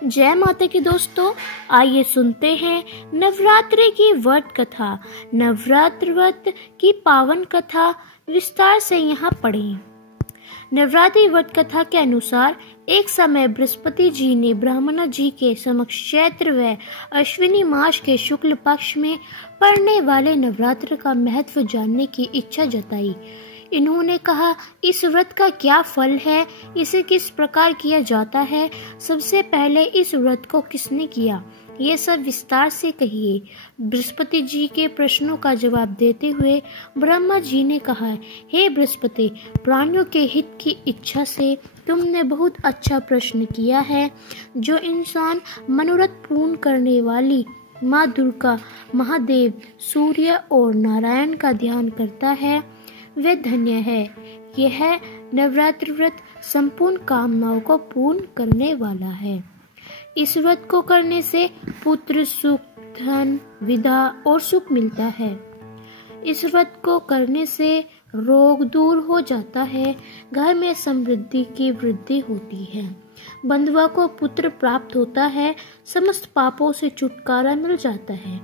जय माता की दोस्तों, आइए सुनते हैं नवरात्रि की व्रत कथा। नवरात्र व्रत की पावन कथा विस्तार से यहाँ पढ़ें। नवरात्रि व्रत कथा के अनुसार एक समय बृहस्पति जी ने ब्रह्मणा जी के समक्ष चैत्र व अश्विनी मास के शुक्ल पक्ष में पड़ने वाले नवरात्र का महत्व जानने की इच्छा जताई। इन्होंने कहा, इस व्रत का क्या फल है, इसे किस प्रकार किया जाता है, सबसे पहले इस व्रत को किसने किया, ये सब विस्तार से कहिए। बृहस्पति जी के प्रश्नों का जवाब देते हुए ब्रह्मा जी ने कहा, हे बृहस्पति, प्राणियों के हित की इच्छा से तुमने बहुत अच्छा प्रश्न किया है। जो इंसान मनोरथ पूर्ण करने वाली माँ दुर्गा, महादेव, सूर्य और नारायण का ध्यान करता है वे धन्य है। यह नवरात्र व्रत संपूर्ण कामनाओं को पूर्ण करने वाला है। इस व्रत को करने से पुत्र, सुख, धन, विद्या और सुख मिलता है। इस व्रत को करने से रोग दूर हो जाता है, घर में समृद्धि की वृद्धि होती है, बंधुआ को पुत्र प्राप्त होता है, समस्त पापों से छुटकारा मिल जाता है।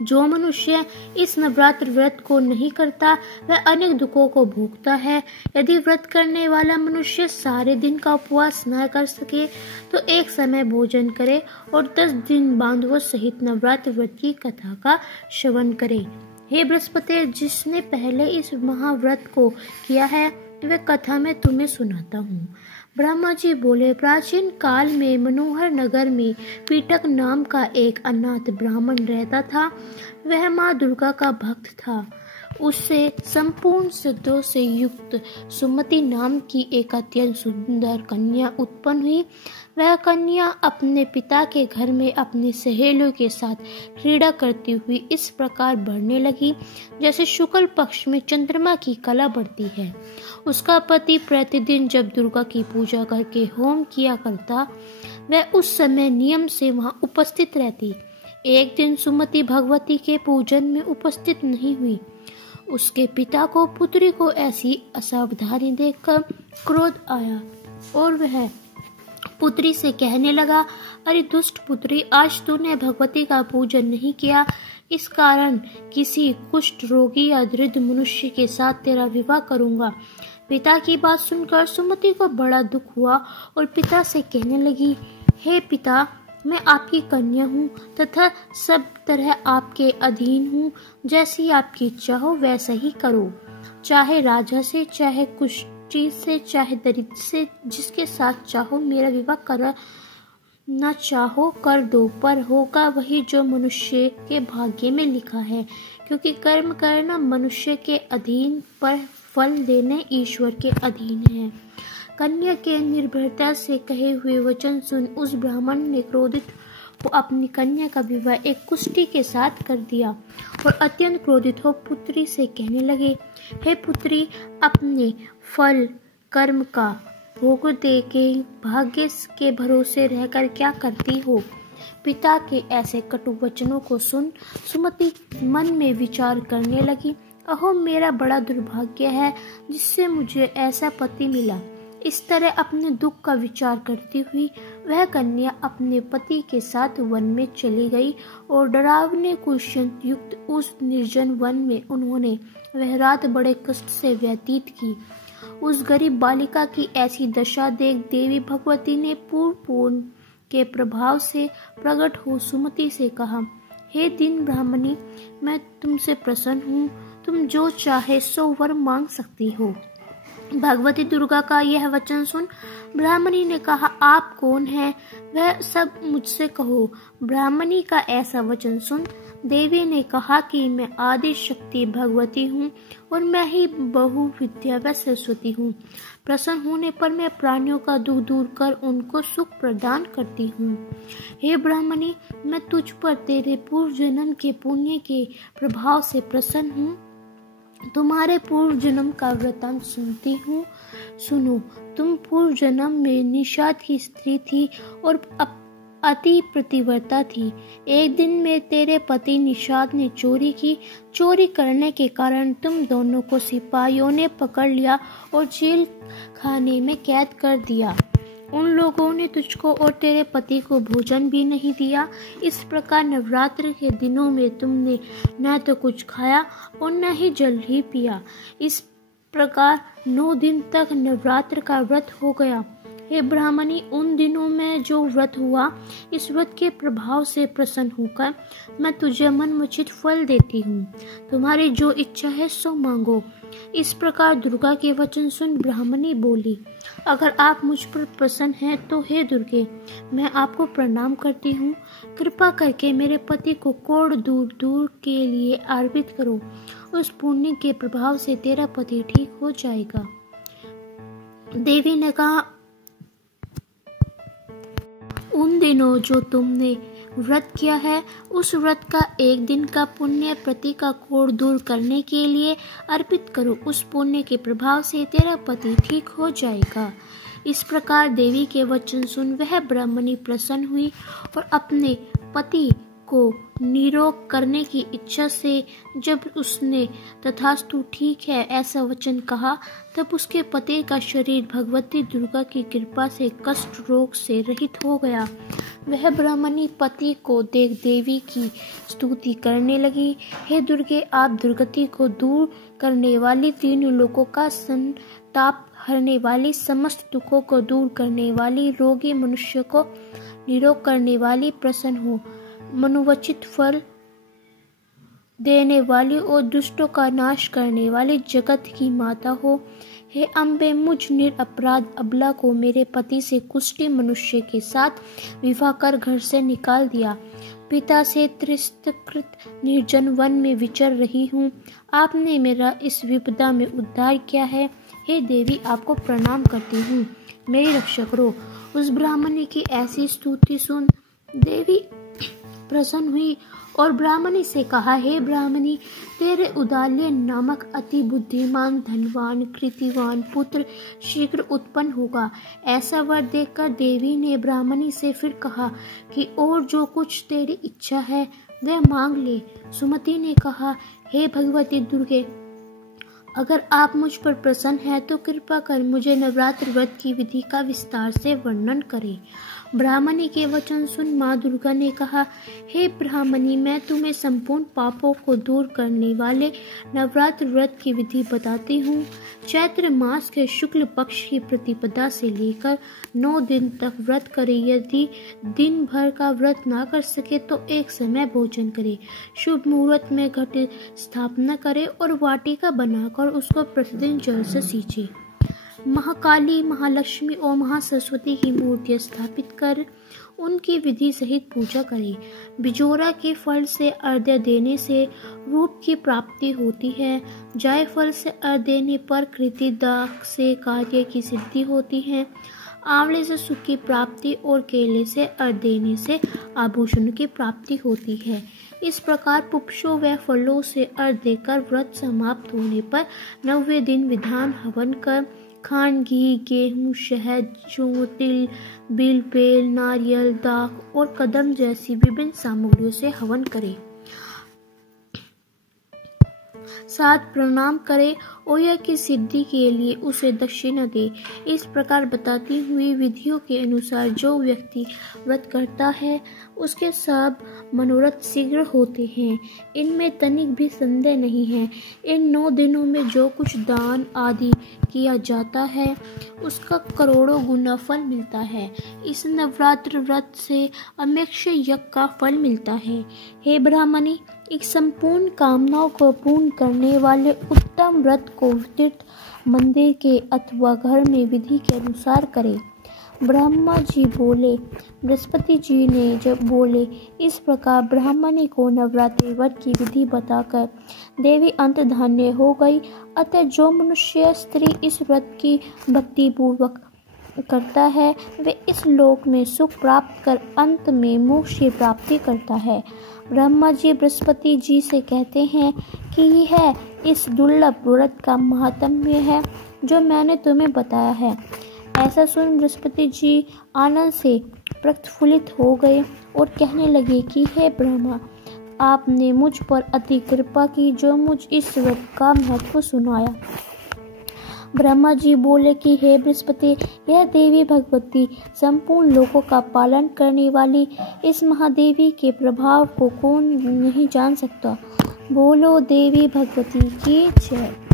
जो मनुष्य इस नवरात्र व्रत को नहीं करता वह अनेक दुखों को भोगता है। यदि व्रत करने वाला मनुष्य सारे दिन का उपवास न कर सके तो एक समय भोजन करे और 10 दिन बांधवों सहित नवरात्र व्रत की कथा का श्रवण करे। हे बृहस्पति, जिसने पहले इस महाव्रत को किया है वह कथा मैं तुम्हें सुनाता हूँ। ब्रह्मा जी बोले, प्राचीन काल में मनोहर नगर में पीटक नाम का एक अनाथ ब्राह्मण रहता था। वह माँ दुर्गा का भक्त था। उससे संपूर्ण सिद्धों से युक्त सुमति नाम की एक अत्यंत सुंदर कन्या उत्पन्न हुई। वह कन्या अपने पिता के घर में अपनी सहेलियों के साथ क्रीड़ा करती हुई इस प्रकार बढ़ने लगी जैसे शुक्ल पक्ष में चंद्रमा की कला बढ़ती है। उसका पति प्रतिदिन जब दुर्गा की पूजा करके होम किया करता, वह उस समय नियम से वहां उपस्थित रहती। एक दिन सुमति भगवती के पूजन में उपस्थित नहीं हुई। उसके पिता को पुत्री को ऐसी असावधानी देखकर क्रोध आया और वह पुत्री से कहने लगा, अरे दुष्ट पुत्री, आज तूने भगवती का पूजन नहीं किया, इस कारण किसी कुष्ठ रोगी या वृद्ध मनुष्य के साथ तेरा विवाह करूंगा। पिता की बात सुनकर सुमति को बड़ा दुख हुआ और पिता से कहने लगी, हे पिता, मैं आपकी कन्या हूँ तथा सब तरह आपके अधीन हूँ। जैसी आपकी इच्छा हो वैसा ही करो। चाहे राजा से, चाहे कुष्ठी से, चाहे दरिद्र से, जिसके साथ चाहो मेरा विवाह करना चाहो कर दो, पर होगा वही जो मनुष्य के भाग्य में लिखा है, क्योंकि कर्म करना मनुष्य के अधीन पर फल देने ईश्वर के अधीन है। कन्या के निर्भरता से कहे हुए वचन सुन उस ब्राह्मण ने क्रोधित हो अपनी कन्या का विवाह एक कुष्ठी के साथ कर दिया और अत्यंत क्रोधित हो पुत्री से कहने लगे, हे पुत्री, अपने फल कर्म का भोग दे के भाग्य के भरोसे रहकर क्या करती हो। पिता के ऐसे कटु वचनों को सुन सुमति मन में विचार करने लगी, अहो मेरा बड़ा दुर्भाग्य है जिससे मुझे ऐसा पति मिला। इस तरह अपने दुख का विचार करती हुई वह कन्या अपने पति के साथ वन में चली गई और डरावने कुष्ठ युक्त उस निर्जन वन में उन्होंने वह रात बड़े कष्ट से व्यतीत की। उस गरीब बालिका की ऐसी दशा देख देवी भगवती ने पूर्ण के प्रभाव से प्रकट हो सुमति से कहा, हे दीन ब्राह्मणी, मैं तुमसे प्रसन्न हूँ, तुम जो चाहे सो वर मांग सकती हो। भगवती दुर्गा का यह वचन सुन ब्राह्मणी ने कहा, आप कौन हैं, वह सब मुझसे कहो। ब्राह्मणी का ऐसा वचन सुन देवी ने कहा कि मैं आदि शक्ति भगवती हूँ और मैं ही बहु विद्या व सरस्वती हूँ। प्रसन्न होने पर मैं प्राणियों का दुख दूर कर उनको सुख प्रदान करती हूँ। हे ब्राह्मणी, मैं तुझ पर तेरे पूर्व जन्म के पुण्य के प्रभाव से प्रसन्न हूँ। तुम्हारे पूर्व जन्म का वृतांत सुनती हूँ। सुनो, तुम पूर्व जन्म में निषाद की स्त्री थी और अति प्रतिव्रता थी। एक दिन में तेरे पति निषाद ने चोरी की। चोरी करने के कारण तुम दोनों को सिपाहियों ने पकड़ लिया और जेल खाने में कैद कर दिया। उन लोगों ने तुझको और तेरे पति को भोजन भी नहीं दिया। इस प्रकार नवरात्र के दिनों में तुमने न तो कुछ खाया और न ही जल ही पिया। इस प्रकार 9 दिन तक नवरात्र का व्रत हो गया। हे ब्राह्मणी, उन दिनों में जो व्रत हुआ, इस व्रत के प्रभाव से प्रसन्न होकर मैं तुझे मनमुचित फल देती हूँ। तुम्हारी जो इच्छा है सो मांगो। इस प्रकार दुर्गा के वचन सुन ब्राह्मणी बोली, अगर आप मुझ पर प्रसन्न हैं तो हे दुर्गे, मैं आपको प्रणाम करती हूँ। कृपा करके मेरे पति को कोढ़ दूर के लिए अर्पित करो। उस पुण्य के प्रभाव से तेरा पति ठीक हो जाएगा। देवी ने कहा, उन दिनों जो तुमने व्रत किया है, उस व्रत का 1 दिन का पुण्य पति का कोढ़ दूर करने के लिए अर्पित करो। उस पुण्य के प्रभाव से तेरा पति ठीक हो जाएगा। इस प्रकार देवी के वचन सुन वह ब्राह्मणी प्रसन्न हुई और अपने पति को निरोग करने की इच्छा से जब उसने तथास्तु ठीक है ऐसा वचन कहा, तब उसके पति का शरीर भगवती दुर्गा की कृपा से कष्ट रोग से रहित हो गया। वह ब्राह्मणी पति को देख देवी की स्तुति करने लगी। हे दुर्गे, आप दुर्गति को दूर करने वाली, 3 लोकों का संताप हरने वाली, समस्त दुखों को दूर करने वाली, रोगी मनुष्य को निरोग करने वाली, प्रसन्न हो, मनोवचित फल देने वाली और दुष्टों का नाश करने वाली, जगत की माता हो। हे अम्बे, मुझ निरपराध अबला को मेरे पति से कुष्ठी मनुष्य के साथ विवाह कर घर से निकाल दिया। पिता से तिरस्कृत निर्जन वन में विचर रही हूँ। आपने मेरा इस विपदा में उद्धार किया है। हे देवी, आपको प्रणाम करती हूँ, मेरी रक्षा करो। उस ब्राह्मणी की ऐसी स्तुति सुन देवी प्रसन्न हुई और ब्राह्मणी से कहा, हे ब्राह्मणी, तेरे उदाल्य नामक अति बुद्धिमान, धनवान, कृतिवान पुत्र शीघ्र उत्पन्न होगा। ऐसा वर देखकर देवी ने ब्राह्मणी से फिर कहा कि और जो कुछ तेरी इच्छा है वह मांग ले। सुमति ने कहा, हे भगवती दुर्गे, अगर आप मुझ पर प्रसन्न हैं तो कृपा कर मुझे नवरात्र व्रत की विधि का विस्तार से वर्णन करें। ब्राह्मणी के वचन सुन माँ दुर्गा ने कहा, हे ब्राह्मणी, मैं तुम्हें संपूर्ण पापों को दूर करने वाले नवरात्र व्रत की विधि बताती हूँ। चैत्र मास के शुक्ल पक्ष की प्रतिपदा से लेकर 9 दिन तक व्रत करे। यदि दिन भर का व्रत ना कर सके तो एक समय भोजन करे। शुभ मुहूर्त में घट स्थापना करे और वाटिका बनाकर उसको प्रतिदिन जल से सींचे। महाकाली, महालक्ष्मी और महासरस्वती की मूर्ति स्थापित कर उनकी विधि सहित पूजा करें। बिजोरा के फल से अर्घ्य देने से रूप की प्राप्ति होती है। जायफल से अर्घ्य देने पर कृति दाग से कार्य की सिद्धि होती है। आंवले से सुख की प्राप्ति और केले से अर्घ्य देने से आभूषण की प्राप्ति होती है। इस प्रकार पुष्पों व फलों से अर्घ्य देकर व्रत समाप्त होने पर 9वें दिन विधान हवन कर खांड, घी, गेहूं, शहद, जौ, तिल, बिल, बेल, नारियल, दाख और कदम जैसी विभिन्न सामग्रियों से हवन करें। साथ प्रणाम करे और यह की सिद्धि के लिए उसे दक्षिणा दे। इस प्रकार बताती हुई विधियों के अनुसार जो व्यक्ति व्रत करता है उसके सब मनोरथ शीघ्र होते हैं। इनमें तनिक भी संदेह नहीं है। इन 9 दिनों में जो कुछ दान आदि किया जाता है उसका करोड़ों गुना फल मिलता है। इस नवरात्र व्रत से अमेक्ष यज्ञ का फल मिलता है। हे ब्राह्मणी, एक संपूर्ण कामनाओं को पूर्ण करने वाले उत्तम व्रत को तीर्थ, मंदिर के अथवा घर में विधि के अनुसार करें। ब्रह्मा जी बोले। बृहस्पति जी ने जब बोले। इस प्रकार ब्राह्मणी को नवरात्रि व्रत की विधि बताकर देवी अंतर्धान्य हो गई। अतः जो मनुष्य स्त्री इस व्रत की भक्ति पूर्वक करता है वे इस लोक में सुख प्राप्त कर अंत में मोक्ष की प्राप्ति करता है। ब्रह्मा जी बृहस्पति जी से कहते हैं कि यह इस दुर्लभ व्रत का महात्म्य है जो मैंने तुम्हें बताया है। ऐसा सुन बृहस्पति जी आनंद से प्रफुल्लित हो गए और कहने लगे कि हे ब्रह्मा, आपने मुझ पर अति कृपा की जो मुझ इस व्रत का महत्व सुनाया। ब्रह्मा जी बोले कि हे बृहस्पति, यह देवी भगवती संपूर्ण लोकों का पालन करने वाली इस महादेवी के प्रभाव को कौन नहीं जान सकता। बोलो देवी भगवती की जय।